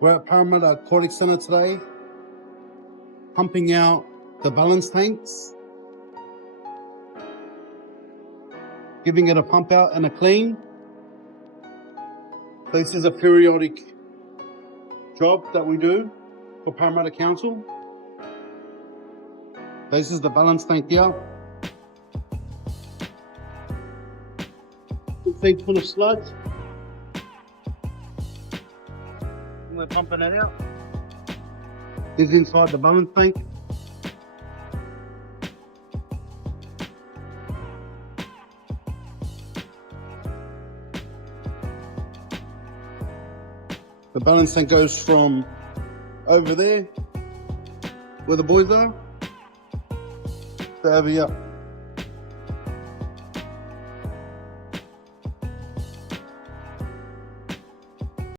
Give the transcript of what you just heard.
We're at Parramatta Aquatic Centre today, pumping out the balance tanks, giving it a pump out and a clean. This is a periodic job that we do for Parramatta Council. This is the balance tank here. Tank full of sludge. We're pumping it out. This is inside the balance tank. The balance tank goes from over there, where the boys are, to over here.